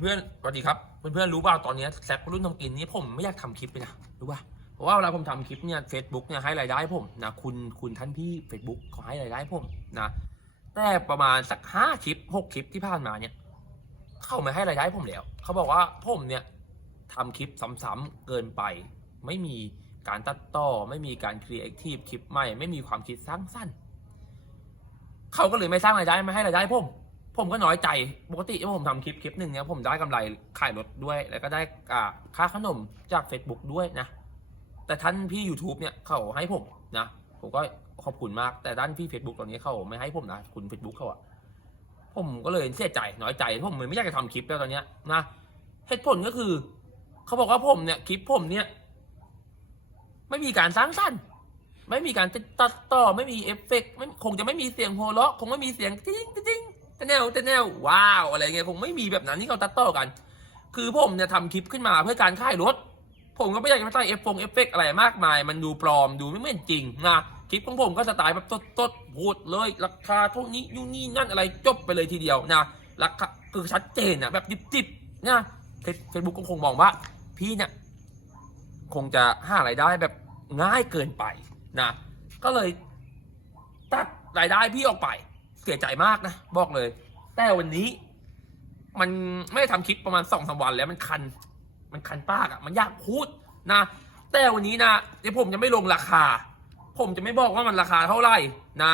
เพื่อนๆสวัสดีครับ เพื่อนๆรู้ป่าวตอนนี้แซกรุ่นทำกินนี่ผมไม่อยากทำคลิปเลยนะ รู้ป่ะเพราะว่าเวลาผมทำคลิปเนี่ยเฟซบุ๊กเนี่ยให้รายได้ผมนะ คุณคุณท่านพี่ Facebook เขาให้รายได้ผมนะแต่ประมาณสักห้าคลิปหกคลิปที่ผ่านมาเนี่ย เข้าม่ให้รายได้ผมแล้ว เขาบอกว่าผมเนี่ยทำคลิปซ้ำๆเกินไป ไม่มีการตัดต่อ ไม่มีการครีเอทีฟคลิปใหม่ ไม่มีความคิดสร้างสรรค์เขาก็เลยไม่สร้างรายได้ไม่ให้รายได้ผม ผมก็น้อยใจ ปกติที่ผมทำคลิปคลิปหนึ่งเนี่ยผมได้กำไรขายรถด้วย แล้วก็ได้อ่าค่าขนมจาก Facebook ด้วยนะ แต่ท่านพี่ YouTube เนี่ยเขาให้ผมนะ ผมก็ขอบคุณมาก แต่ด้านพี่ Facebook ตอนนี้เขาไม่ให้ผมนะ คุณ Facebook เขาอะผมก็เลยเสียใจน้อยใจ ผมเลยไม่อยากจะทำคลิปแล้วตอนเนี้ยนะเหตุผลก็คือ เขาบอกว่าผมเนี่ยคลิปผมเนี่ย ไม่มีการสร้างสรรค์ไม่มีการตัดต่อไม่มีเอฟเฟกต์ไม่คงจะไม่มีเสียงโฮเลาะคงไม่มีเสียงติ๊งติ๊ง แต่แนวแต่แนวว้าวอะไรเงี้ยคงไม่มีแบบนั้นที่เขาตัดต่อกัน คือผมเนี่ยทำคลิปขึ้นมาเพื่อการขายรถ ผมก็ไม่อยากจะใส่เอฟฟงเอฟเฟกต์อะไรมากมาย มันดูปลอมดูไม่เหมือนจริงนะคลิปของผมก็สไตล์แบบตดๆพูดเลยราคาเท่านี้ยูนี่นั่นอะไรจบไปเลยทีเดียวนะราคาคือชัดเจนนะแบบดิบๆนะเฟซบุ๊กก็คงมองว่า พี่เนี่ยคงจะหารายได้แบบง่ายเกินไปนะก็เลยตัดรายได้พี่ออกไป เสียใจมากนะ บอกเลย แต่วันนี้ มันไม่ได้ทำคลิปประมาณสองสามวันแล้วมันคัน มันคันปากอะ่ะ มันยากพูดนะ แต่วันนี้นะเดี๋ยวผมจะไม่ลงราคา ผมจะไม่บอกว่ามันราคาเท่าไหร่นะ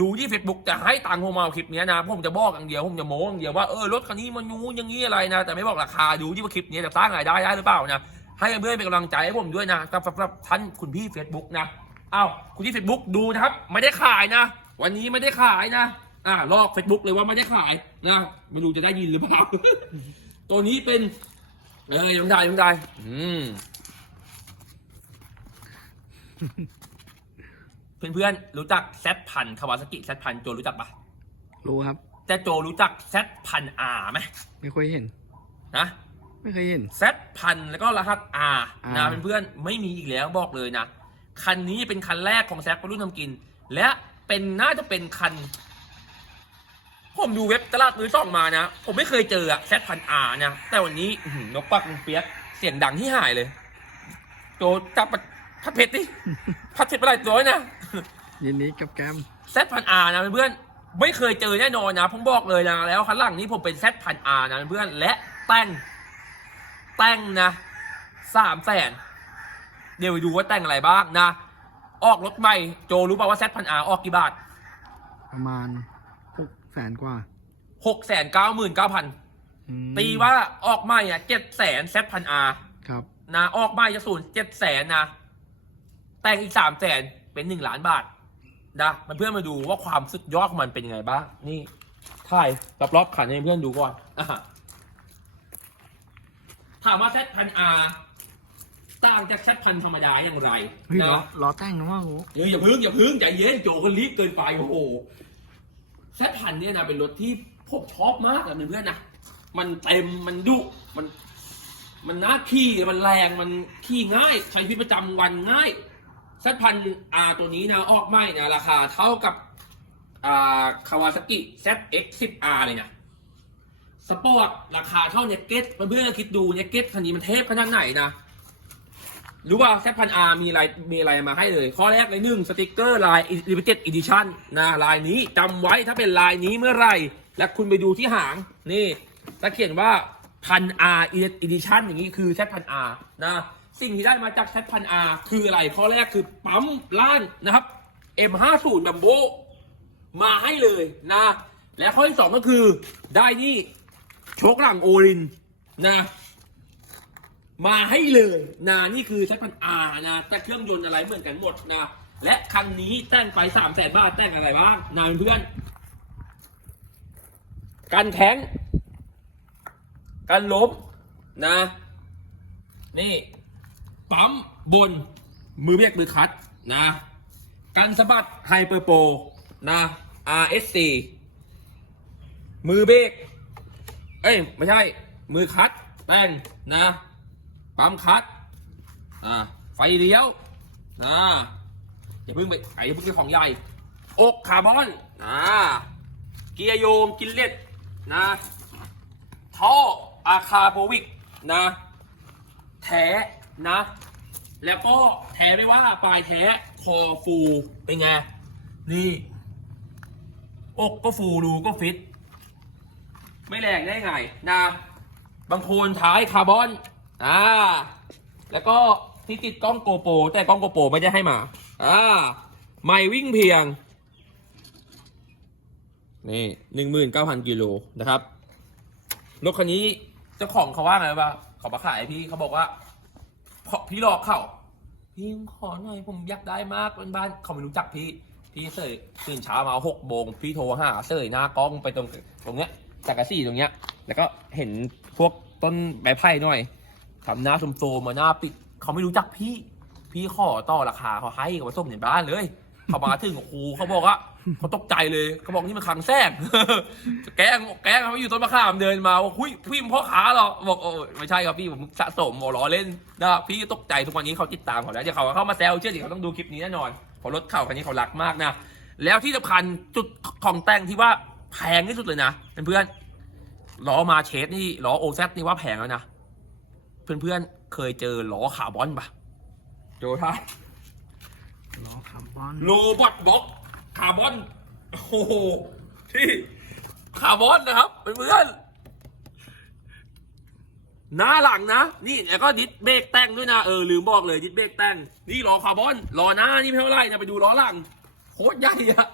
รู้ที่ Facebook จะให้ตังค์ผมมาเอาคลิปนี้นะ ผมจะบอกอย่างเดียว ผมจะโม้อย่างเดียวว่าเออรถคันนี้มันยูอย่างนี้อะไรนะ แต่ไม่บอกราคาดูที่ว่าคลิปนี้จะสร้างรายได้ได้หรือเปล่านะให้เพื่อนเป็นกำลังใจให้ผมด้วยนะสำหรับสำหรับท่านคุณพี่ Facebook นะ เอ้าคุณที่ Facebook ดูนะครับ ไม่ได้ขายนะ วันนี้ไม่ได้ขายนะ อ่าลอก Facebook เลยว่าไม่ได้ขายนะไม่รู้จะได้ยินหรือเปล่า ตัวนี้เป็นเอ้ยน้องชายน้องชายอืมเพื่อนๆรู้จักแซดพันคาวาซากิแซดพันโจรู้จักปะรู้ครับ แต่โจรู้จักแซดพันอาไหมไม่เคยเห็นนะไม่เคยเห็นแซดพันแล้วก็รหัส R นะอ่าเพื่อนๆไม่มีอีกแล้วบอกเลยนะคันนี้เป็นคันแรกของแซดรุ่นทำกิน และ เป็นน่าจะเป็นคัน ผมดูเว็บตลาดมือสองมานะ ผมไม่เคยเจออะแซดพันอาร์นะ แต่วันนี้อื้อหือนกปักนกเปียกเสียงดังที่หายเลยโจจับพัดเพชรดิพัดเพชรอะไรตัวนะยินดีกับแกมแซดพันอาร์นะเพื่อนๆไม่เคยเจอแน่นอนนะผมบอกเลยนะแล้วคันหลังนี้ผมเป็นแซดพันอาร์นะเพื่อนๆและแต่งแต่งนะสามแสนเดี๋ยวไปดูว่าแต่งอะไรบ้างนะ ออกรถใหม่ โจรู้ป่าว่าแซดพันอาร์ออกกี่บาทประมาณหกแสนกว่าหกแสนเก้าหมื่นเก้าพันอืมตีว่าออกใหม่อะเจ็ดแสนแซดพันอาร์ครับ นะออกใหม่จะศูนย์เจ็ดแสนนะ แต่งอีกสามแสนเป็นหนึ่งล้านบาทนะมันเพื่อนมาดูว่าความสุดยอดของมันเป็นยังไงบ้าง นี่ถ่ายรอบๆขันให้เพื่อนดูก่อนอะถามว่าแซดพันอาร์ ต่างจากแซดพันธรรมดาอย่างไรเฮ้ยนะล้อล้อแต่งนะว่าโหเฮ้ยอย่าพึ่งอย่าพึ่งใจเย็นโจก็รีบเกินไปโอ้โหแซดพันเนี่ยนะเป็นรถที่ผมชอบมากอะเพื่อนๆนะมันเต็มมันดุมัน มันน่าขี่มันแรงมันขี่ง่ายใช้ชีวิตประจำวันง่ายแซดพันอาตัวนี้นะออกใหม่นะราคาเท่ากับอ่าคาวาซากิ ZX 10R เลยนะ สปอร์ตราคาเท่าเนเก็ตเพื่อนๆคิดดูเนเก็ตคันนี้มันเทพขนาดไหนนะ รู้ว่าแซพันอาร์มีอะไรมีอะไรมาให้เลย ข้อแรกเลยหนึ่งสติกเกอร์ลาย limited edition นนะลายนี้จำไว้ถ้าเป็นลายนี้เมื่อไหรและคุณไปดูที่หาง นี่ถ้าเขียนว่าพันอาร์อีดิชันอย่างนี้คือแซพันอาร์นะสิ่งที่ได้มาจากแซพันอาร์คืออะไร ข้อแรกคือปั๊มล้านนะครับ M50 ดัมโบมาให้เลยนะ และข้อที่สองก็คือได้นี่โชคหลังโอรินนะ มาให้เลยนะนี่คือใช้พันอานะแต่เครื่องยนต์อะไรเหมือนกันหมดนะและคันนี้แต่งไปสามแสนบาทแต่งอะไรบ้างนะเพื่อนกันแข็งกันล้มนะ นี่ปั๊มบนมือเบรกมือคัดนะกันสะบัดไฮเปอร์โปรนะ RSC มือเบรกเอ้ย ไม่ใช่ มือคัดแต่งนะ ปั๊มคัดอ่าไฟเลี้ยวนะอย่าเพิ่งไปไอ้อย่าเพิ่งไปของใหญ่อกคาร์บอนอ่าเกียร์โยงกินเล็ดนะท่อออาคาโบวิกนะแท้นะ แล้วก็แท้ไม่ว่าปลายแท้คอฟูเป็นไง นี่ อกก็ฟูรูก็ฟิต ไม่แรงได้ไงนะบางคนท้ายคาร์บอน อ่า แล้วก็ที่ติดกล้องโกโปรแต่กล้องโกโปรไม่ได้ให้มา อ่า ไม่วิ่งเพียง นี่หนึ่งหมื่นเก้าพันกิโลนะครับ รถคันนี้เจ้าของเขาว่าไงวะเขามาขายพี่เขาบอกว่าเพราะพี่หลอกเขาพี่ขอหน่อยผมอยากได้มากเป็นบ้านเขาไม่รู้จักพี่ พี่เสยตื่นเช้ามาหกโมงพี่โทรหาเสยหน้ากล้องไปตรงตรงเนี้ยจากระสี่ตรงเนี้ย แล้วก็เห็นพวกต้นใบไผ่หน่อย ทำหน้าโซมๆมาหน้าปิด เขาไม่รู้จักพี่ พี่ขอต่อราคาเขาให้เขามาส่งในบ้านเลย เขามาถึงโอ้โหเขาบอกว่าเขาตกใจเลยเขาบอกนี่มันขังแทรกแกล้งแกล้งเขาอยู่ต้นมะขามเดินมาว่าคุยพี่เป็นพ่อค้าเหรอบอกโอ้ไม่ใช่ครับพี่ผมสะสมหมอล้อเล่นนะพี่ตกใจทุกวันนี้เขาติดตามเขาแล้วเดี๋ยวเขาเข้ามาแซวเชื่อดิเขาต้องดูคลิปนี้แน่นอนเพราะรถเข่าคันนี้เขารักมากนะแล้วที่สำคัญจุดของแต่งที่ว่าแพงที่สุดเลยนะเพื่อนๆล้อมาเชสนี่ล้อโอซนี่ว่าแพงแล้วนะ เพื่อนๆ เคยเจอล้อคาร์บอนปะโจท่าล้อคาร์บอนโรบอทบล็อกคาร์บอนโอ้โหที่คาร์บอนนะครับเพื่อนๆหน้าหลังนะ นี่แล้วก็ดิสเบรกแต่งด้วยนะเออลืมบอกเลยดิสเบรกแต่งนี่ล้อคาร์บอนล้อหน้านี่ไม่เท่าไหรนะไปดูล้อหลังโคตรใหญ่อะ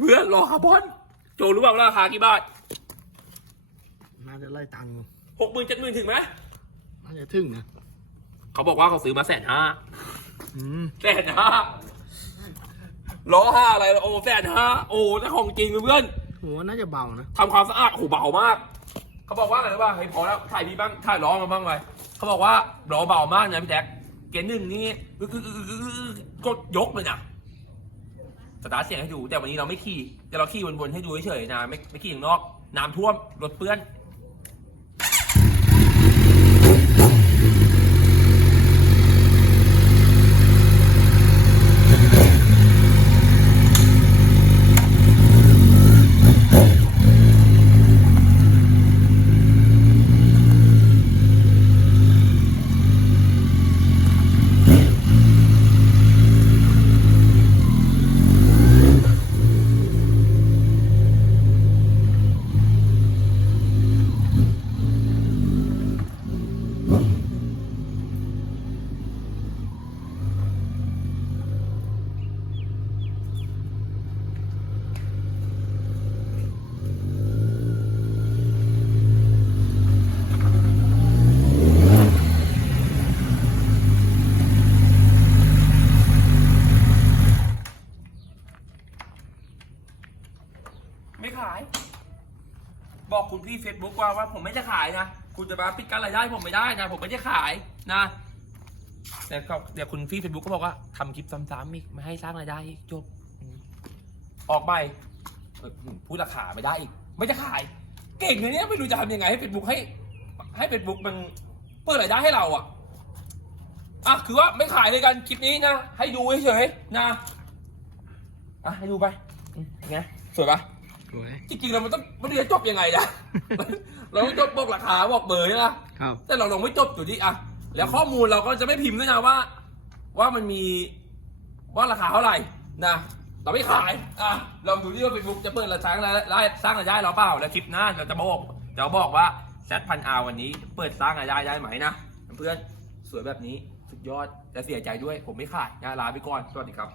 เพื่อนๆล้อคาร์บอนโจรู้เปล่าว่าราคากี่บาทน่าจะไล่ตังค์ หกหมื่นเจ็ดหมื่นถึงไหมน่าจะถึงนะเขาบอกว่าเขาซื้อมาแสนห้าอืมแสนห้าล้อห้าอะไรโอ้แสนห้าโอ้ถ้าของจริงเพื่อนผมว่าน่าจะเบานะทำความสะอาดโอ้โหเบามาก เขาบอกว่าอะไรรู้ป่ะเฮ้ยพอแล้วถ่ายพี่บ้างถ่ายล้อมาบ้างไปเขาบอกว่าล้อเบามากนะพี่แจ็คเกียร์หนึ่งนี่อึ๊กอึ๊กอึ๊กอึ๊กอึ๊กก็ยกเลยนะสตาร์ทเสียงให้ดูแต่วันนี้เราไม่ขี่แต่เราขี่วนๆให้ดูเฉยๆนะไม่ไม่ขี่ข้างนอกน้ำท่วมรถเปื้อน ไม่ขาย บอกคุณพี่เฟซบุ๊กว่าว่าผมไม่จะขายนะ คุณจะมาปิดการรายได้ผมไม่ได้นะ ผมไม่ได้ขายนะ แต่ก็เดี๋ยวคุณพี่เฟซบุ๊กก็บอกว่าทำคลิปซ้ำๆอีกไม่ให้สร้างรายได้อีกจบ ออกไปพูดราคาไม่ได้อีก ไม่จะขาย เก่งเลยเนี่ยไม่รู้จะทำยังไงให้เฟซบุ๊กให้ ให้เฟซบุ๊กมันเปิดรายได้ให้เราอะอะคือว่าไม่ขายเลยกันคลิปนี้นะ ให้ดูเฉยๆนะ อะให้ดูไปอืมไงสวยปะ สวย จริงๆแล้วมันต้องมันจะจบยังไงล่ะเราต้องจบบอกราคาบอกเบอร์ใช่ไหมครับ แต่เราลงไม่จบอยู่ดีอะแล้วข้อมูลเราก็จะไม่พิมพ์ด้วยนะว่า ว่ามันมีว่าราคาเท่าไหร่นะเราไม่ขายอะลองดูที่ว่าเฟซบุ๊กจะเปิดรายสร้างรายได้สร้างรายได้เราเปล่าแล้วคลิปหน้าเราจะบอกจะบอกว่าแซดพันอาวันนี้เปิดสร้างรายได้ได้ไหมนะเพื่อนสวยแบบนี้สุดยอดแต่เสียใจด้วยผมไม่ขายนะลาไปก่อนสวัสดีครับ